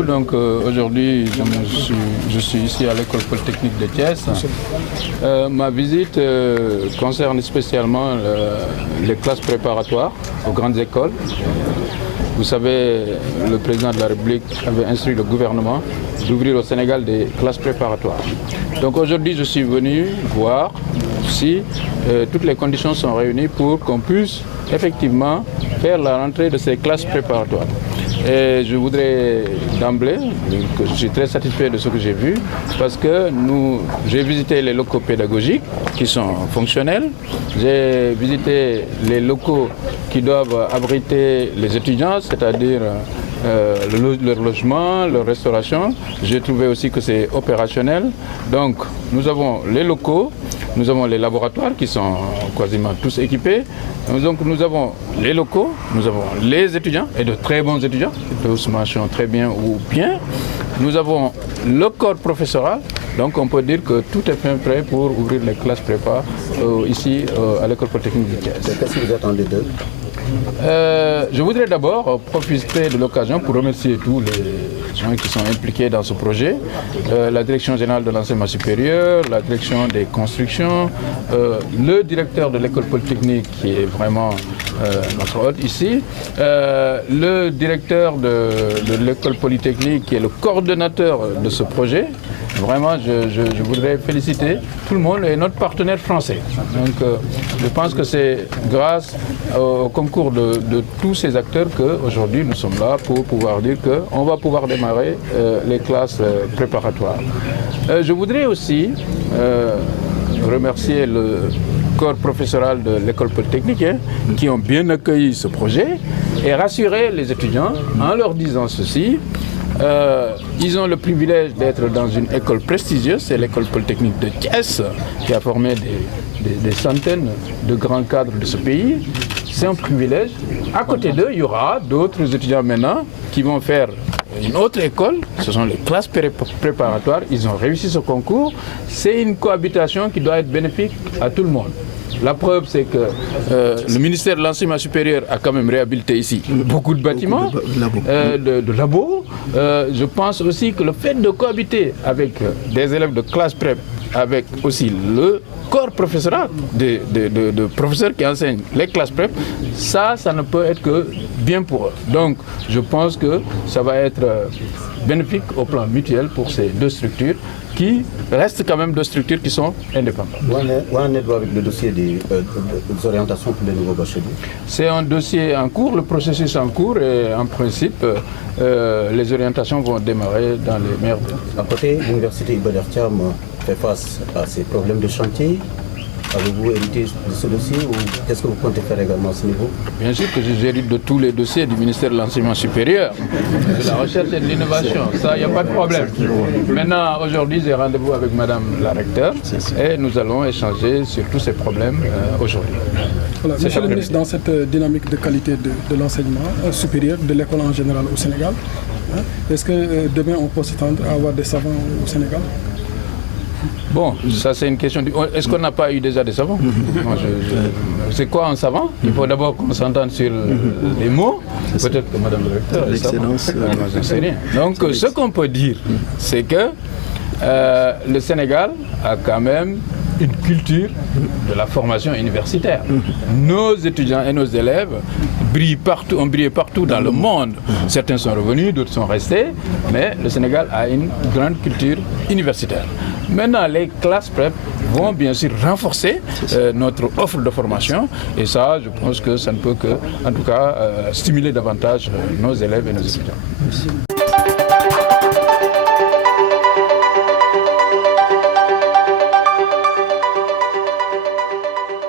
beaucoup. Donc aujourd'hui, je suis ici à l'école polytechnique de Thiès. Ma visite concerne spécialement les classes préparatoires aux grandes écoles. Vous savez, le président de la République avait instruit le gouvernement d'ouvrir au Sénégal des classes préparatoires. Donc aujourd'hui, je suis venu voir si toutes les conditions sont réunies pour qu'on puisse effectivement faire la rentrée de ces classes préparatoires. Et je voudrais d'emblée que je suis très satisfait de ce que j'ai vu parce que j'ai visité les locaux pédagogiques qui sont fonctionnels, j'ai visité les locaux qui doivent abriter les étudiants, c'est-à-dire leur logement, leur restauration. J'ai trouvé aussi que c'est opérationnel. Donc nous avons les locaux, nous avons les laboratoires qui sont quasiment tous équipés. Donc nous avons les locaux, nous avons les étudiants et de très bons étudiants, tous mentionnent très bien ou bien. Nous avons le corps professoral, donc on peut dire que tout est prêt pour ouvrir les classes prépa ici à l'école polytechnique de Thiès. Qu'est-ce que vous attendez d'eux? Je voudrais d'abord profiter de l'occasion pour remercier tous les gens qui sont impliqués dans ce projet, la direction générale de l'enseignement supérieur, la direction des constructions, le directeur de l'école polytechnique qui est vraiment notre hôte ici, le directeur de l'école polytechnique qui est le coordonnateur de ce projet. Vraiment, je voudrais féliciter tout le monde et notre partenaire français. Donc, je pense que c'est grâce au concours de tous ces acteurs qu'aujourd'hui nous sommes là pour pouvoir dire qu'on va pouvoir démarrer les classes préparatoires. Je voudrais aussi remercier le corps professoral de l'école polytechnique qui ont bien accueilli ce projet et rassurer les étudiants en leur disant ceci. Ils ont le privilège d'être dans une école prestigieuse, c'est l'école polytechnique de Thiès, qui a formé des centaines de grands cadres de ce pays. C'est un privilège. À côté d'eux, il y aura d'autres étudiants maintenant qui vont faire une autre école, ce sont les classes préparatoires. Ils ont réussi ce concours. C'est une cohabitation qui doit être bénéfique à tout le monde. La preuve, c'est que le ministère de l'Enseignement supérieur a quand même réhabilité ici beaucoup de bâtiments, de labos. Je pense aussi que le fait de cohabiter avec des élèves de classe prep, avec aussi le corps professoral de professeurs qui enseignent les classes prep, ça ne peut être que bien pour eux. Donc, je pense que ça va être bénéfique au plan mutuel pour ces deux structures qui restent quand même deux structures qui sont indépendantes. Où en êtes-vous avec le dossier des orientations pour les nouveaux bacheliers? C'est un dossier en cours, le processus en cours et en principe, les orientations vont démarrer dans les meilleurs délais. À côté, l'université Iba Der Thiam fait face à ces problèmes de chantier. Avez-vous hérité de ce dossier ou qu'est-ce que vous comptez faire également à ce niveau? Bien sûr que j'hérite de tous les dossiers du ministère de l'Enseignement supérieur, de la recherche et de l'innovation. Ça, il n'y a pas de problème. Maintenant, aujourd'hui, j'ai rendez-vous avec Madame la recteure et nous allons échanger sur tous ces problèmes aujourd'hui. Voilà, Monsieur le ministre, dans cette dynamique de qualité de l'enseignement supérieur, de l'école en général au Sénégal, est-ce que demain on peut s'attendre à avoir des savants au Sénégal? Bon, ça c'est une question. Est-ce qu'on n'a pas eu déjà des savants? C'est quoi un savant? Il faut d'abord qu'on s'entende sur les mots. Peut-être que Madame le recteur est L'excellence. je ne sais rien. Donc ce qu'on peut dire, c'est que le Sénégal a quand même une culture de la formation universitaire. Nos étudiants et nos élèves ont brillé partout dans le monde. Certains sont revenus, d'autres sont restés, mais le Sénégal a une grande culture universitaire. Maintenant, les classes prep vont bien sûr renforcer notre offre de formation et ça, je pense que ça ne peut que, en tout cas, stimuler davantage nos élèves et nos étudiants. Merci.